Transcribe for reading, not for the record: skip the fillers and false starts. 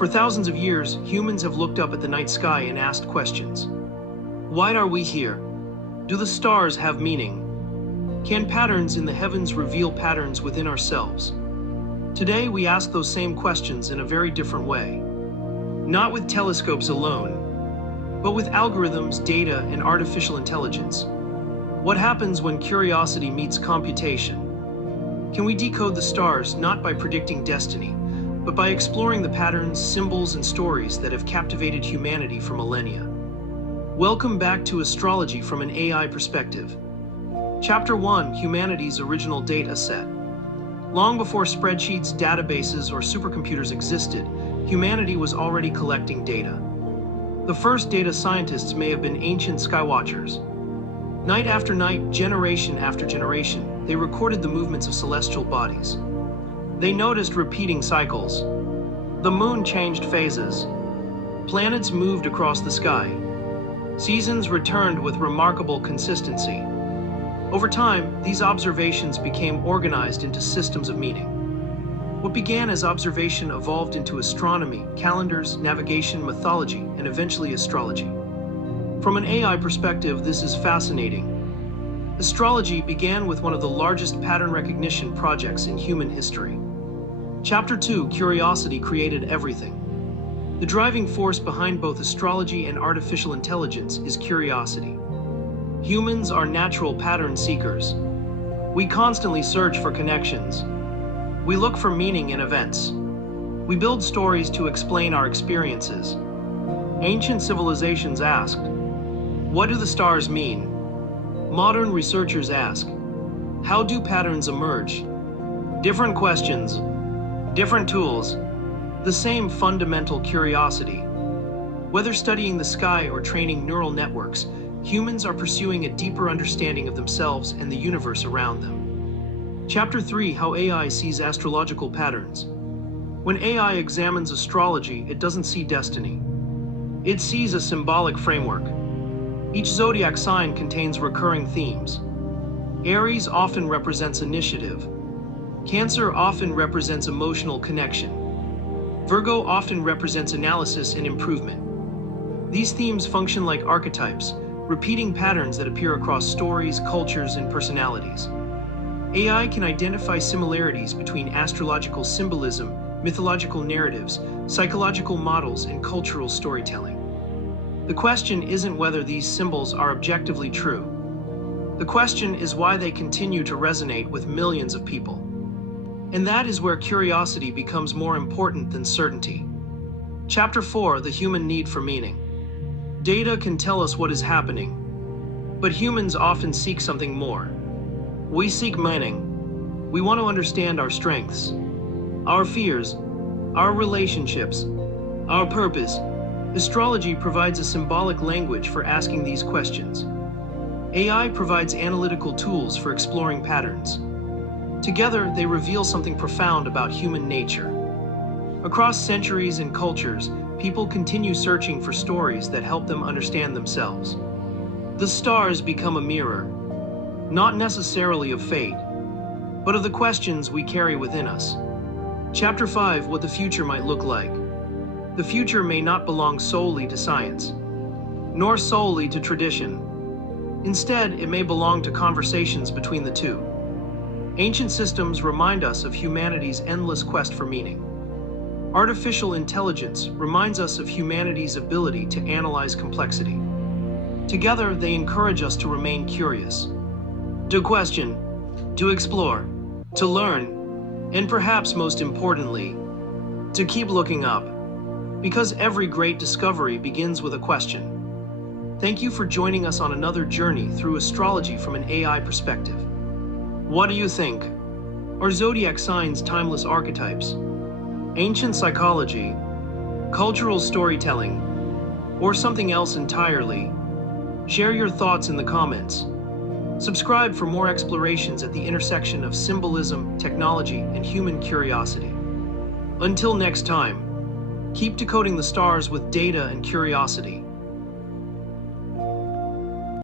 For thousands of years, humans have looked up at the night sky and asked questions. Why are we here? Do the stars have meaning? Can patterns in the heavens reveal patterns within ourselves? Today, we ask those same questions in a very different way. Not with telescopes alone, but with algorithms, data, and artificial intelligence. What happens when curiosity meets computation? Can we decode the stars not by predicting destiny, but by exploring the patterns, symbols, and stories that have captivated humanity for millennia? Welcome back to Astrology from an AI perspective. Chapter 1: Humanity's Original Data Set. Long before spreadsheets, databases, or supercomputers existed, humanity was already collecting data. The first data scientists may have been ancient skywatchers. Night after night, generation after generation, they recorded the movements of celestial bodies. They noticed repeating cycles. The moon changed phases. Planets moved across the sky. Seasons returned with remarkable consistency. Over time, these observations became organized into systems of meaning. What began as observation evolved into astronomy, calendars, navigation, mythology, and eventually astrology. From an AI perspective, this is fascinating. Astrology began with one of the largest pattern recognition projects in human history. Chapter 2: Curiosity Created Everything. The driving force behind both astrology and artificial intelligence is curiosity. Humans are natural pattern seekers. We constantly search for connections. We look for meaning in events. We build stories to explain our experiences. Ancient civilizations asked, "What do the stars mean?" Modern researchers ask, "How do patterns emerge?" Different questions, different tools, the same fundamental curiosity. Whether studying the sky or training neural networks, humans are pursuing a deeper understanding of themselves and the universe around them. Chapter 3: How AI Sees Astrological Patterns. When AI examines astrology, it doesn't see destiny. It sees a symbolic framework. Each zodiac sign contains recurring themes. Aries often represents initiative. Cancer often represents emotional connection. Virgo often represents analysis and improvement. These themes function like archetypes, repeating patterns that appear across stories, cultures, and personalities. AI can identify similarities between astrological symbolism, mythological narratives, psychological models, and cultural storytelling. The question isn't whether these symbols are objectively true. The question is why they continue to resonate with millions of people. And that is where curiosity becomes more important than certainty. Chapter 4: The Human Need for Meaning. Data can tell us what is happening, but humans often seek something more. We seek meaning. We want to understand our strengths, our fears, our relationships, our purpose. Astrology provides a symbolic language for asking these questions. AI provides analytical tools for exploring patterns. Together, they reveal something profound about human nature. Across centuries and cultures, people continue searching for stories that help them understand themselves. The stars become a mirror, not necessarily of fate, but of the questions we carry within us. Chapter 5: What the Future Might Look Like. The future may not belong solely to science, nor solely to tradition. Instead, it may belong to conversations between the two. Ancient systems remind us of humanity's endless quest for meaning. Artificial intelligence reminds us of humanity's ability to analyze complexity. Together, they encourage us to remain curious, to question, to explore, to learn, and perhaps most importantly, to keep looking up. Because every great discovery begins with a question. Thank you for joining us on another journey through astrology from an AI perspective. What do you think? Are zodiac signs timeless archetypes, ancient psychology, cultural storytelling, or something else entirely? Share your thoughts in the comments. Subscribe for more explorations at the intersection of symbolism, technology, and human curiosity. Until next time, keep decoding the stars with data and curiosity.